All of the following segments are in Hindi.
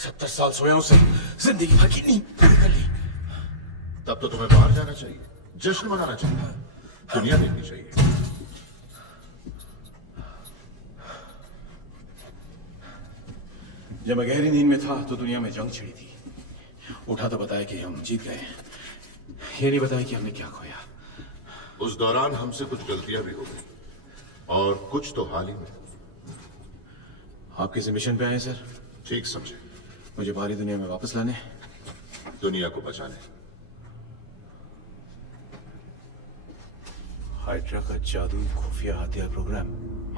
70 साल सोया हूं सर, जिंदगी भर की नींद पूरी कर ली। तब तो तुम्हें बाहर जाना चाहिए, जश्न मनाना चाहिए, दुनिया देखनी चाहिए। जब मैं गहरी नींद में था तो दुनिया में जंग छिड़ी थी। उठा तो बताया कि हम जीत गए, ये नहीं बताया कि हमने क्या खोया। उस दौरान हमसे कुछ गलतियां भी हो गई और कुछ तो हाल ही में। आप किसी मिशन पे आए सर? ठीक समझे। मुझे बाहरी दुनिया में वापस लाने, दुनिया को बचाने। हाइड्रा का जादू खुफिया हथियार प्रोग्राम।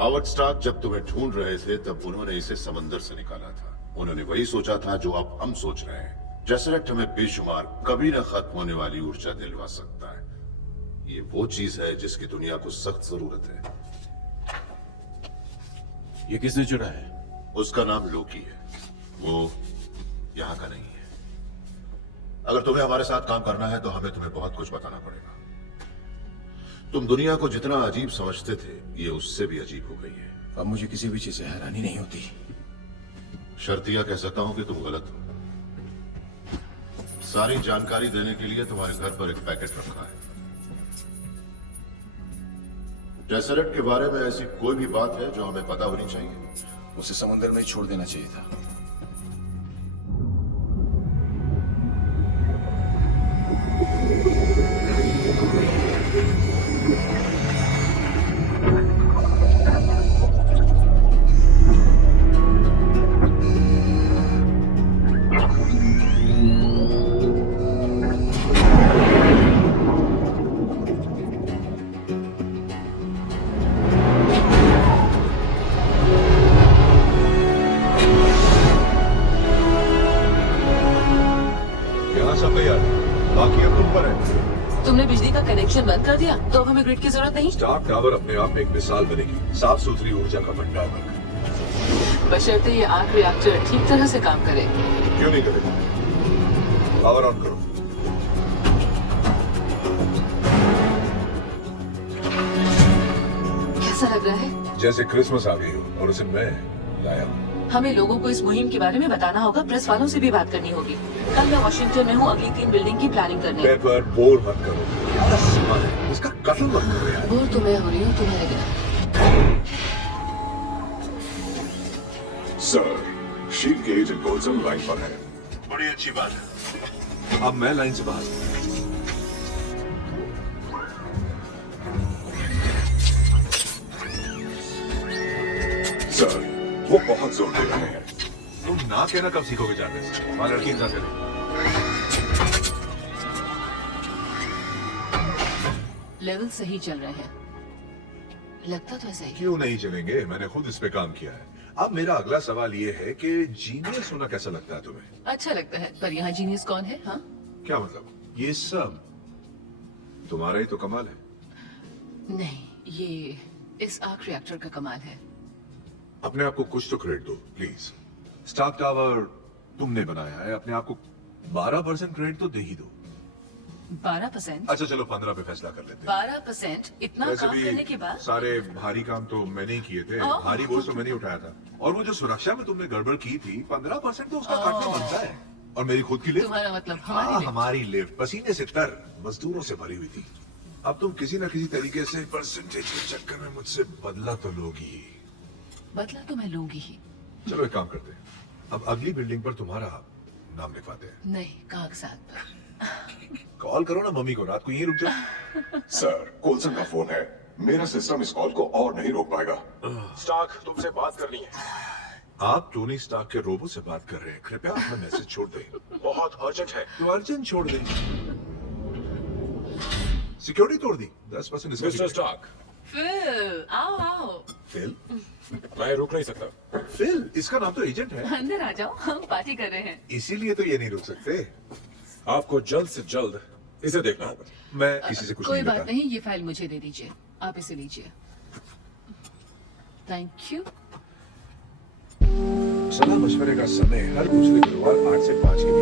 हावर्ड स्टार्क जब तुम्हें ढूंढ रहे थे तब उन्होंने इसे समंदर से निकाला था। उन्होंने वही सोचा था जो अब हम सोच रहे हैं। जेसरेक्ट हमें बेशुमार कभी न खत्म होने वाली ऊर्जा दिलवा सकता है। ये वो चीज है जिसकी दुनिया को सख्त जरूरत है। ये किसने चुरा है? उसका नाम लोकी है। वो यहां का नहीं है। अगर तुम्हें हमारे साथ काम करना है तो हमें तुम्हें बहुत कुछ बताना पड़ेगा। तुम दुनिया को जितना अजीब समझते थे ये उससे भी अजीब हो गई है। अब मुझे किसी भी चीज से हैरानी नहीं होती। शर्तिया कह सकता हूं कि तुम गलत हो। सारी जानकारी देने के लिए तुम्हारे घर पर एक पैकेट रखा है। टेसरेट के बारे में ऐसी कोई भी बात है जो हमें पता होनी चाहिए? उसे समुद्र में ही छोड़ देना चाहिए था। बाकी अब तुम पर है। तुमने बिजली का कनेक्शन बंद कर दिया तो अब हमें ग्रिड की जरूरत नहीं। स्टार्क टावर अपने आप में एक मिसाल बनेगी, साफ सुथरी ऊर्जा का भंडार बनकर। बशर्ते ये आर्क रिएक्टर ठीक तरह से काम करे। क्यों नहीं करेगा? पावर ऑन करो। कैसा लग रहा है? जैसे क्रिसमस आ गई हो और उसे मैं लाया हूँ। हमें लोगों को इस मुहिम के बारे में बताना होगा, प्रेस वालों से भी बात करनी होगी। कल मैं वॉशिंगटन में हूँ अगली 3 बिल्डिंग की प्लानिंग करने। पेपर बोर मत करो, क्या सीमा है, इसका कत्ल मत करो यार। बोर तो मैं हो रही हूँ, तुम्हें लगे। सर, शीट गेज गोल्सन लाइन पर है। बड़ी अच्छी बात है। अब मैं लाइन से बाहर। सर, वो बहुत जोर दे रहे हैं। तुम ना कहना कब सीखोगे जाने से? वहां लड़की इंतजार करे। लेवल सही चल रहे हैं, लगता तो ऐसा ही। क्यों नहीं चलेंगे? मैंने खुद इस पे काम किया है। अब मेरा अगला सवाल ये है कि जीनियस होना कैसा लगता है तुम्हें? अच्छा लगता है, पर यहाँ जीनियस कौन है? हाँ, क्या मतलब? ये सब तुम्हारा ही तो कमाल है। नहीं, ये इस आर्क रिएक्टर का कमाल है। अपने आप को कुछ तो क्रेडिट दो प्लीज। स्टार्क टावर तुमने बनाया है, अपने आप को 12% क्रेडिट तो दे ही दो। 12%? अच्छा चलो 15 पे फैसला कर लेते हैं। 12% इतना वैसे काम भी करने के बाद? सारे भारी काम तो मैंने ही किए थे, ओह। भारी बोझ तो मैंने ही उठाया था। और वो जो सुरक्षा में तुमने गड़बड़ की थी, 15% तो उसका काटना बनता है। और मेरी खुद की लिफ्ट, तुम्हारा मतलब हाँ, हमारी लिफ्ट? हमारी लिफ्ट पसीने से तर मजदूरों से भरी हुई थी। अब तुम किसी न किसी तरीके से परसेंटेज के चक्कर में मुझसे बदला तो लोगी। बदला तो मैं लूंगी ही। चलो एक काम करते हैं, अब अगली बिल्डिंग पर तुम्हारा नाम लिखवाते हैं। नहीं, कागजात पर। कॉल करो ना मम्मी को, रात को यहीं रुक जाओ। सर, कोल्सन का फोन है। मेरा सिस्टम इस कॉल को और नहीं रोक पाएगा। स्टार्क, तुमसे बात करनी है। आप टोनी स्टार्क के रोबो से बात कर रहे हैं, कृपया अपना मैसेज छोड़ दें। बहुत अर्जेंट है। तो अर्जेंट छोड़ दें। सिक्योरिटी तोड़ दी, 10% मिस्टर स्टार्क, फिल, आओ आओ। फिल? मैं रुक नहीं सकता। फिल? इसका नाम तो एजेंट है। अंदर आ जाओ, हम पार्टी कर रहे हैं। इसीलिए तो ये नहीं रुक सकते। आपको जल्द से जल्द इसे देखना होगा। मैं किसी से कुछ कोई नहीं बात लेता। नहीं, ये फाइल मुझे दे दीजिए, आप इसे लीजिए। Thank you. सलाह मशवरे का समय हर दूसरे गुरुवार 8 से 5 के बीच।